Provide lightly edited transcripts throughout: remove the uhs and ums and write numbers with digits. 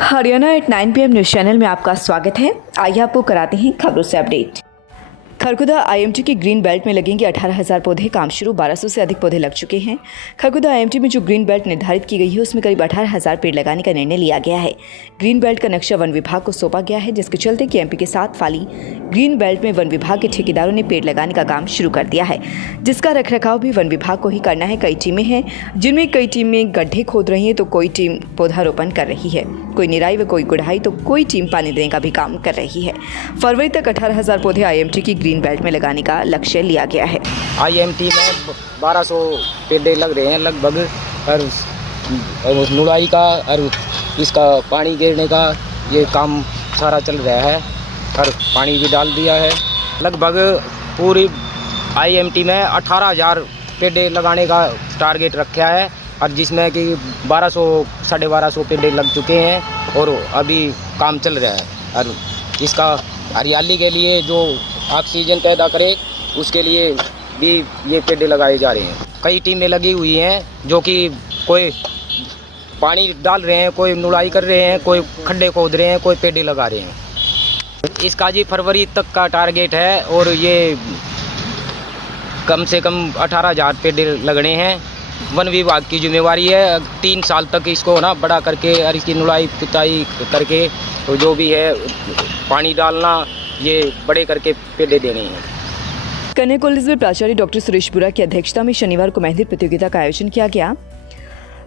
Haryana at 9 PM news channel में आपका स्वागत है। आइए आपको कराते हैं खबरों से अपडेट। खरगोदा आईएमटी की ग्रीन बेल्ट में लगेंगे 18,000 पौधे। काम शुरू, 1200 से अधिक पौधे लग चुके हैं। खरगोदा आईएमटी में जो ग्रीन बेल्ट निर्धारित की गई है उसमें करीब 18,000 पेड़ लगाने का निर्णय लिया गया है। ग्रीन बेल्ट का नक्शा वन विभाग को सौंपा गया है, जिसके चलते केएमपी के साथ फाली ग्रीन बेल्ट में वन विभाग के ठेकेदारों ने पेड़ लगाने का काम शुरू कर दिया है, जिसका रखरखाव भी वन विभाग को ही करना है। कई टीमें हैं जिनमें कई टीमें गड्ढे खोद रही हैं, तो कोई टीम पौधारोपण कर रही है, कोई निराई व कोई गुड़ाई, तो कोई टीम पानी देने का भी काम कर रही है। फरवरी तक 18,000 पौधे आईएमटी की ग्रीन बेल्ट में लगाने का लक्ष्य लिया गया है। आईएमटी में 1200 पेड़ लग रहे हैं लगभग, और नुड़ाई का और इसका पानी गिरने का ये काम सारा चल रहा है, और पानी भी डाल दिया है। लगभग पूरी आईएमटी में 18,000 पेड़ लगाने का टारगेट रखा है, और जिसमें कि 1200-1250 पेड़ लग चुके हैं और अभी काम चल रहा है। और इसका हरियाली के लिए जो ऑक्सीजन पैदा करे उसके लिए भी ये पेड़ लगाए जा रहे हैं। कई टीमें लगी हुई हैं जो कि कोई पानी डाल रहे हैं, कोई नुड़ाई कर रहे हैं, कोई खड्डे खोद रहे हैं, कोई पेड़ लगा रहे हैं। इसका जी फरवरी तक का टारगेट है, और ये कम से कम 18,000 पेड़ लगने हैं। वन विभाग की जिम्मेवारी है 3 साल तक इसको ना बड़ा करके और इसकी नुड़ाई पुताई करके, तो जो भी है पानी डालना, ये बड़े करके पेड़ देने हैं। कन्या कॉलेज में प्राचार्य डॉक्टर सुरेश बुरा की अध्यक्षता में शनिवार को मेहंदी प्रतियोगिता का आयोजन किया गया।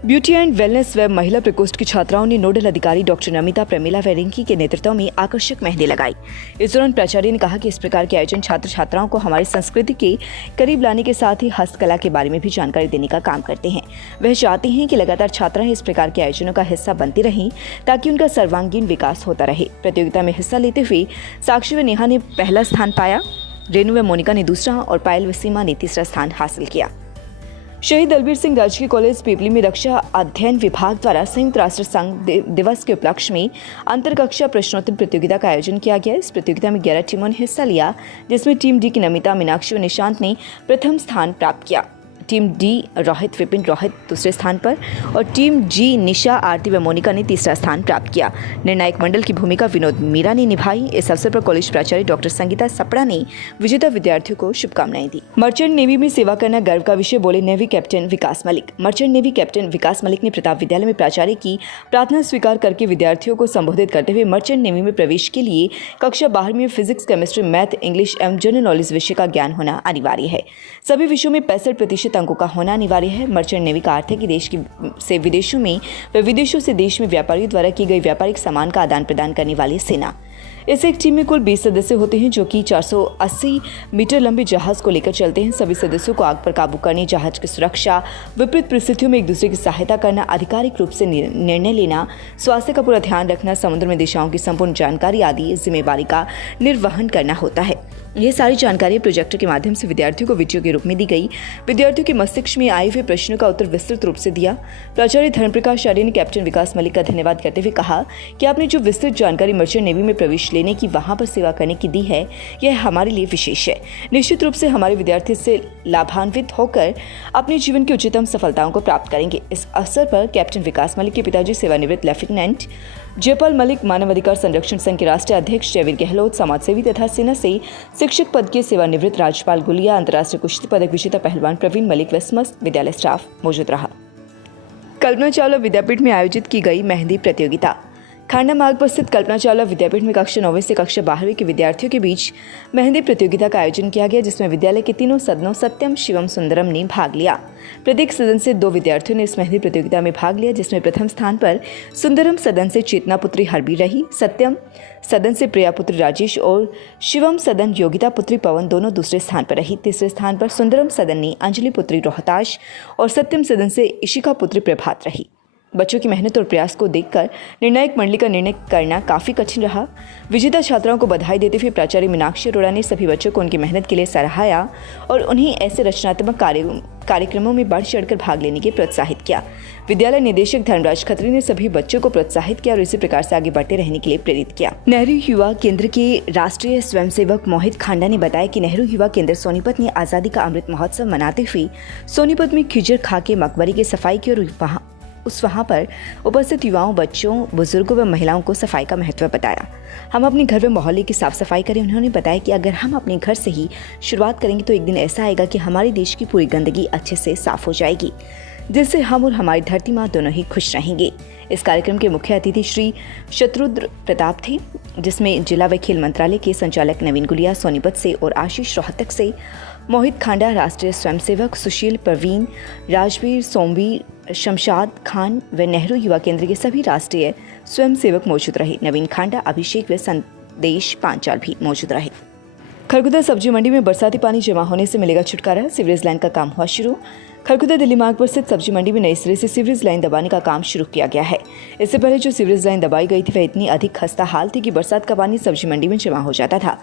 ब्यूटी एंड वेलनेस व महिला प्रकोष्ठ की छात्राओं ने नोडल अधिकारी डॉक्टर नमिता, प्रमिला व रिंकी के नेतृत्व में आकर्षक मेहंदी लगाई। इस दौरान प्राचार्य ने कहा कि इस प्रकार के आयोजन छात्र छात्राओं को हमारी संस्कृति के करीब लाने के साथ ही हस्तकला के बारे में भी जानकारी देने का काम करते हैं। वह चाहते हैं कि लगातार छात्राएं इस प्रकार के आयोजनों का हिस्सा बनती रहें ताकि उनका सर्वांगीण विकास होता रहे। प्रतियोगिता में हिस्सा लेते हुए साक्षी व नेहा ने पहला स्थान पाया, रेनू व मोनिका ने दूसरा और पायल व सीमा ने तीसरा स्थान हासिल किया। शहीद दलबीर सिंह राजकीय कॉलेज पीपली में रक्षा अध्ययन विभाग द्वारा संयुक्त राष्ट्र संघ दिवस के उपलक्ष्य में अंतरकक्षा प्रश्नोत्तर प्रतियोगिता का आयोजन किया गया। इस प्रतियोगिता में 11 टीमों ने हिस्सा लिया, जिसमें टीम डी की नमिता, मीनाक्षी व निशांत ने प्रथम स्थान प्राप्त किया। टीम डी रोहित विपिन रोहित दूसरे स्थान पर, और टीम जी निशा, आरती व मोनिका ने तीसरा स्थान प्राप्त किया। निर्णायक मंडल की भूमिका विनोद मीरा ने निभाई। इस अवसर पर कॉलेज प्राचार्य डॉक्टर संगीता सपड़ा ने विजेता विद्यार्थियों को शुभकामनाएं दी। मर्चेंट नेवी में सेवा करना गर्व का विषय, बोले नेवी कैप्टन विकास मलिक। मर्चेंट नेवी कैप्टन विकास मलिक ने प्रताप विद्यालय में प्राचार्य की प्रार्थना स्वीकार करके विद्यार्थियों को संबोधित करते हुए मर्चेंट नेवी में प्रवेश के लिए कक्षा 12वीं में फिजिक्स, केमिस्ट्री, मैथ, इंग्लिश एवं जनरल नॉलेज विषय का ज्ञान होना अनिवार्य है। सभी विषयों में 65% अंकों का होना अनिवार्य है। मर्चेंट नेवी का अर्थ है कि देश से विदेशों में व विदेशों से देश में व्यापारियों द्वारा की गई व्यापारिक सामान का आदान प्रदान करने वाली सेना। इस एक टीम में कुल 20 सदस्य होते हैं, जो कि 480 मीटर लंबे जहाज को लेकर चलते हैं। सभी सदस्यों को आग पर काबू करने, जहाज की सुरक्षा, विपरीत परिस्थितियों में एक दूसरे की सहायता करना, आधिकारिक रूप से निर्णय लेना, स्वास्थ्य का पूरा ध्यान रखना, समुद्र में दिशाओं की संपूर्ण जानकारी आदि जिम्मेवारी का निर्वहन करना होता है। ये सारी जानकारी प्रोजेक्टर के माध्यम से विद्यार्थियों को वीडियो के रूप में दी गई। विद्यार्थियों के मस्तिष्क में आए हुए प्रश्नों का उत्तर विस्तृत रूप से दिया। प्राचार्य धर्मप्रकाश आर्य ने कैप्टन विकास मलिक का धन्यवाद करते हुए कहा कि आपने जो विस्तृत जानकारी मर्चेंट नेवी में प्रवेश लेने की, वहां पर सेवा करने की दी है, यह हमारे लिए विशेष है। निश्चित रूप से हमारे विद्यार्थी इससे लाभान्वित होकर अपने जीवन की उच्चतम सफलताओं को प्राप्त करेंगे। इस अवसर पर कैप्टन विकास मलिक के पिताजी सेवानिवृत्त लेफ्टिनेंट जयपाल मलिक, मानवाधिकार संरक्षण संघ के राष्ट्रीय अध्यक्ष जयवीर गहलोत, समाजसेवी तथा सेना से शिक्षक पद के सेवानिवृत्त राजपाल गुलिया, अंतर्राष्ट्रीय कुश्ती पदक विजेता पहलवान प्रवीण मलिक व समस्त विद्यालय स्टाफ मौजूद रहा। कल्पना चावला विद्यापीठ में आयोजित की गई मेहंदी प्रतियोगिता। खांडा मार्ग पर स्थित कल्पना चावला विद्यापीठ में कक्षा 9वीं से कक्षा 12वीं के विद्यार्थियों के बीच मेहंदी प्रतियोगिता का आयोजन किया गया, जिसमें विद्यालय के तीनों सदनों सत्यम, शिवम, सुंदरम ने भाग लिया। प्रत्येक सदन से 2 विद्यार्थियों ने इस मेहंदी प्रतियोगिता में भाग लिया, जिसमें प्रथम स्थान पर सुंदरम सदन से चेतना पुत्री हरबी रही, सत्यम सदन से प्रिया पुत्री राजेश और शिवम सदन योगिता पुत्री पवन दोनों दूसरे स्थान पर रही। तीसरे स्थान पर सुंदरम सदन ने अंजलि पुत्री रोहताश और सत्यम सदन से इशिका पुत्री प्रभात रही। बच्चों की मेहनत और प्रयास को देखकर निर्णायक मंडली का निर्णय करना काफी कठिन रहा। विजेता छात्राओं को बधाई देते हुए प्राचार्य मीनाक्षी अरोड़ा ने सभी बच्चों को उनकी मेहनत के लिए सराहाया और उन्हें ऐसे रचनात्मक कार्यक्रमों में बढ़ चढ़कर भाग लेने के लिए प्रोत्साहित किया। विद्यालय निदेशक धर्मराज खत्री ने सभी बच्चों को प्रोत्साहित किया और इसी प्रकार से आगे बढ़ते रहने के लिए प्रेरित किया। नेहरू युवा केंद्र के राष्ट्रीय स्वयंसेवक मोहित खांडा ने बताया कि नेहरू युवा केंद्र सोनीपत ने आजादी का अमृत महोत्सव मनाते हुए सोनीपत में खिजर खा के मकबरी की सफाई की और वहाँ पर उपस्थित युवाओं, बच्चों, बुजुर्गों व महिलाओं को सफाई का महत्व बताया। हम अपने घर व मोहल्ले की साफ सफाई करें। उन्होंने बताया कि अगर हम अपने घर से ही शुरुआत करेंगे तो एक दिन ऐसा आएगा कि हमारे देश की पूरी गंदगी अच्छे से साफ हो जाएगी, जिससे हम और हमारी धरती माँ दोनों ही खुश रहेंगे। इस कार्यक्रम के मुख्य अतिथि श्री शत्रुद्र प्रताप थे, जिसमें जिला व खेल मंत्रालय के संचालक नवीन गुलिया सोनीपत से और आशीष रोहतक से, मोहित खांडा राष्ट्रीय स्वयंसेवक, सुशील, प्रवीण, राजवीर, सोमवीर, शमशाद खान व नेहरू युवा केंद्र के सभी राष्ट्रीय स्वयंसेवक मौजूद रहे। नवीन खांडा, अभिषेक व संदेश पांचाल भी मौजूद रहे। खरकुदा सब्जी मंडी में बरसाती पानी जमा होने से मिलेगा छुटकारा, सीवरेज लाइन का काम हुआ शुरू। खरकुदा दिल्ली मार्ग पर स्थित सब्जी मंडी में नए सिरे से सीवरेज लाइन दबाने का काम शुरू किया गया है। इससे पहले जो सीवरेज लाइन दबाई गई थी वह इतनी अधिक खस्ता हाल थी कि बरसात का पानी सब्जी मंडी में जमा हो जाता था।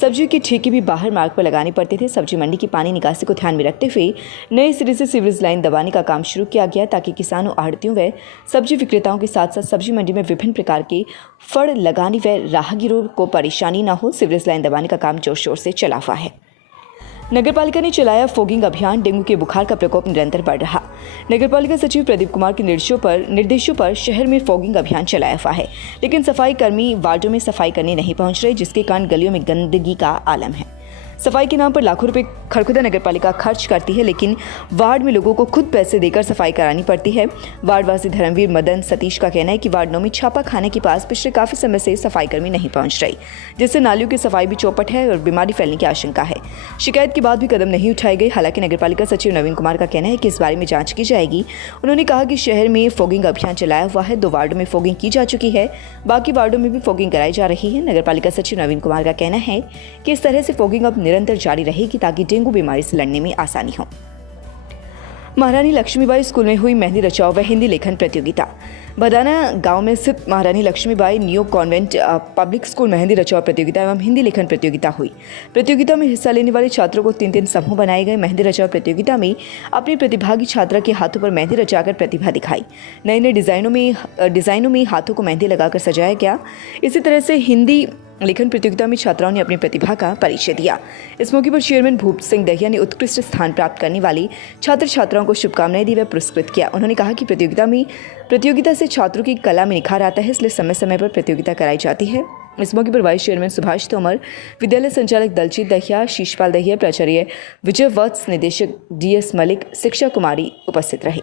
सब्जियों के ठेके भी बाहर मार्ग पर लगाने पड़ते थे। सब्जी मंडी की पानी निकासी को ध्यान में रखते हुए नए सिरे से सीवरेज लाइन दबाने का काम शुरू किया गया, ताकि किसानों, आढ़तियों व सब्जी विक्रेताओं के साथ साथ सब्जी मंडी में विभिन्न प्रकार के फड़ लगाने व राहगीरों को परेशानी न हो। सीवरेज लाइन दबाने का काम जोर शोर से चला हुआ है। नगरपालिका ने चलाया फॉगिंग अभियान। डेंगू के बुखार का प्रकोप निरंतर बढ़ रहा। नगरपालिका सचिव प्रदीप कुमार के निर्देशों पर शहर में फॉगिंग अभियान चलाया हुआ है, लेकिन सफाई कर्मी वार्डों में सफाई करने नहीं पहुंच रहे, जिसके कारण गलियों में गंदगी का आलम है। सफाई के नाम पर लाखों रुपए खरकुदा नगरपालिका खर्च करती है, लेकिन वार्ड में लोगों को खुद पैसे देकर सफाई करानी पड़ती है। वार्डवासी धर्मवीर मदन सतीश का कहना है कि वार्ड 9 में छापा खाने के पास पिछले काफी समय से सफाई कर्मी नहीं पहुंच रही, जिससे नालियों की सफाई भी चौपट है और बीमारी फैलने की आशंका है। शिकायत के बाद भी कदम नहीं उठाए गए। हालांकि नगरपालिका सचिव नवीन कुमार का कहना है कि इस बारे में जांच की जाएगी। उन्होंने कहा कि शहर में फॉगिंग अभियान चलाया हुआ है। 2 वार्डों में फॉगिंग की जा चुकी है, बाकी वार्डों में भी फॉगिंग कराई जा रही है। नगरपालिका सचिव नवीन कुमार का कहना है कि इस तरह से फॉगिंग अब निरंतर जारी रहेगी, ताकि डेंगू बीमारी से लड़ने में आसानी हो। महारानी लक्ष्मीबाई स्कूल में हुई मेहंदी रचाओ व हिंदी लेखन प्रतियोगिता। बदाना गांव में स्थित Maharani Laxmibai new convent public school मेहंदी रचाओ प्रतियोगिता एवं हिंदी लेखन प्रतियोगिता हुई। प्रतियोगिता में हिस्सा लेने वाले छात्रों को 3-3 समूह बनाए गए। मेहंदी रचाओ प्रतियोगिता में अपनी प्रतिभागी छात्रा के हाथों पर मेहंदी रचाकर प्रतिभा दिखाई। नए नए डिजाइनों में हाथों को मेहंदी लगाकर सजाया गया। इसी तरह से हिंदी लेखन प्रतियोगिता में छात्राओं ने अपनी प्रतिभा का परिचय दिया। इस मौके पर चेयरमैन भूप सिंह दहिया ने उत्कृष्ट स्थान प्राप्त करने वाली छात्र छात्राओं को शुभकामनाएं दी व पुरस्कृत किया। उन्होंने कहा कि प्रतियोगिता से छात्रों की कला में निखार आता है, इसलिए समय समय पर प्रतियोगिता कराई जाती है। इस मौके पर वाइस चेयरमैन सुभाष तोमर, विद्यालय संचालक दलजीत दहिया, शीशपाल दहिया, प्राचार्य विजय वत्स, निदेशक DS मलिक, शिक्षा कुमारी उपस्थित रहे।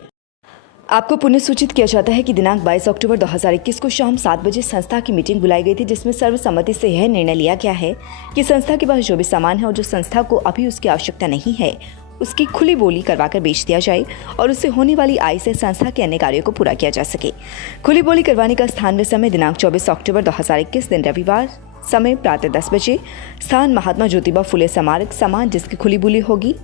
आपको पुनः सूचित किया जाता है कि दिनांक 22 अक्टूबर 2021 को शाम 7 बजे संस्था की मीटिंग बुलाई गई थी, जिसमें सर्वसम्मति से यह निर्णय लिया गया है कि संस्था के पास जो भी सामान है और जो संस्था को अभी उसकी आवश्यकता नहीं है, उसकी खुली बोली करवाकर बेच दिया जाए और उससे होने वाली आय से संस्था के अन्य कार्यों को पूरा किया जा सके। खुली बोली करवाने का स्थान व समय दिनांक 24 अक्टूबर 2021 दिन रविवार, समय प्रातः 10 बजे, स्थान महात्मा ज्योतिबा फुले स्मारक। सामान जिसकी खुली बोली होगी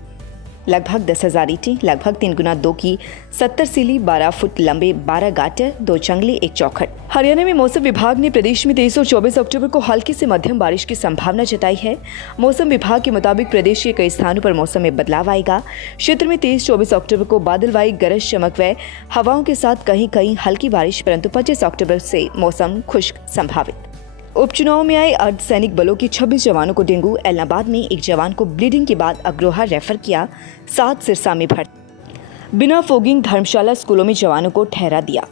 लगभग 10,000 ईंटें, लगभग 3x2 की 70 सीली, 12 फुट लंबे 12 गाटर, 2 चंगले, 1 चौखट। हरियाणा में मौसम विभाग ने प्रदेश में 23 और 24 अक्टूबर को हल्की से मध्यम बारिश की संभावना जताई है। मौसम विभाग के मुताबिक प्रदेश के कई स्थानों पर मौसम में बदलाव आएगा। क्षेत्र में 23-24 अक्टूबर को बादलवाई गरज चमक व हवाओं के साथ कहीं कहीं हल्की बारिश, परंतु 25 अक्टूबर से मौसम खुश्क संभावित। उपचुनाव में आए अर्धसैनिक बलों के 26 जवानों को डेंगू। एलनाबाद में एक जवान को ब्लीडिंग के बाद अग्रोहा रेफर किया। 7 सिरसा में भर्ती। बिना फॉगिंग धर्मशाला स्कूलों में जवानों को ठहरा दिया।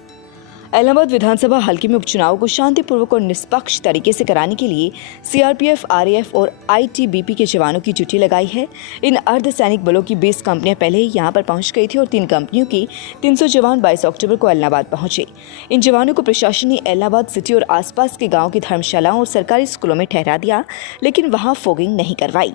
इलाहाबाद विधानसभा हल्के में उपचुनाव को शांतिपूर्वक और निष्पक्ष तरीके से कराने के लिए CRPF, RAF और ITBP के जवानों की ड्यूटी लगाई है। इन अर्धसैनिक बलों की 20 कंपनियां पहले ही यहां पर पहुंच गई थी और 3 कंपनियों के 300 जवान 22 अक्टूबर को इलाहाबाद पहुंचे। इन जवानों को प्रशासन ने इलाहाबाद सिटी और आसपास के गाँव की धर्मशालाओं और सरकारी स्कूलों में ठहरा दिया, लेकिन वहाँ फॉगिंग नहीं करवाई।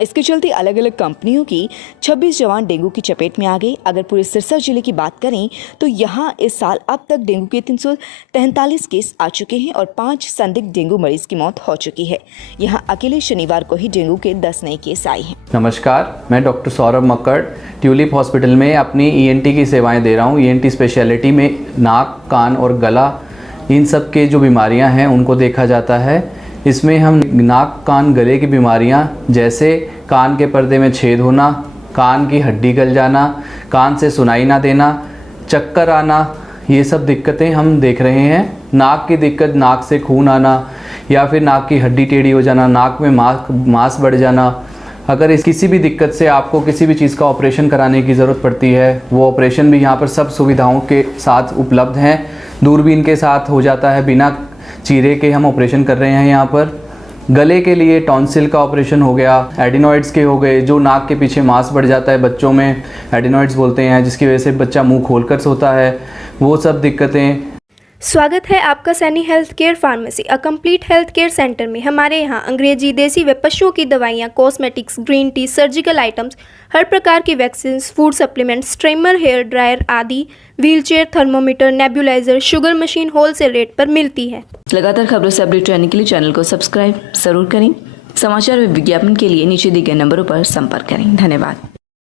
इसके चलते अलग अलग कंपनियों की 26 जवान डेंगू की चपेट में आ गए। अगर पूरे सिरसा जिले की बात करें तो यहाँ इस साल अब तक डेंगू के 343 केस आ चुके हैं और 5 संदिग्ध डेंगू मरीज की मौत हो चुकी है। यहाँ अकेले शनिवार को ही डेंगू के 10 नए केस आए हैं। नमस्कार, मैं doctor Saurabh Makkar tulip hospital में अपनी ENT की सेवाएं दे रहा हूँ। ENT स्पेशलिटी में नाक, कान और गला, इन सब के जो बीमारियाँ हैं उनको देखा जाता है। इसमें हम नाक, कान, गले की बीमारियां जैसे कान के पर्दे में छेद होना, कान की हड्डी गल जाना, कान से सुनाई ना देना, चक्कर आना, ये सब दिक्कतें हम देख रहे हैं। नाक की दिक्कत, नाक से खून आना या फिर नाक की हड्डी टेढ़ी हो जाना, नाक में मांस बढ़ जाना, अगर इस किसी भी दिक्कत से आपको किसी भी चीज़ का ऑपरेशन कराने की ज़रूरत पड़ती है, वो ऑपरेशन भी यहाँ पर सब सुविधाओं के साथ उपलब्ध हैं। दूरबीन के साथ हो जाता है, बिना चीरे के हम ऑपरेशन कर रहे हैं यहाँ पर। गले के लिए टॉन्सिल का ऑपरेशन हो गया, एडिनॉइड्स के हो गए, जो नाक के पीछे मांस बढ़ जाता है बच्चों में, एडिनॉइड्स बोलते हैं, जिसकी वजह से बच्चा मुंह खोलकर सोता है, वो सब दिक्कतें। स्वागत है आपका Saini health care pharmacy, a complete health care centre में। हमारे यहाँ अंग्रेजी, देसी व पशुओं की दवाइयाँ, cosmetics, green tea, surgical items, हर प्रकार की vaccine, food supplements, steamer, hair dryer आदि, wheelchair, thermometer, nebuliser, sugar machine wholesale rate पर मिलती है। लगातार खबरों से अपडेट रहने के लिए चैनल को सब्सक्राइब जरूर करें। समाचार व विज्ञापन के लिए नीचे दिए गए नंबरों पर संपर्क करें। धन्यवाद।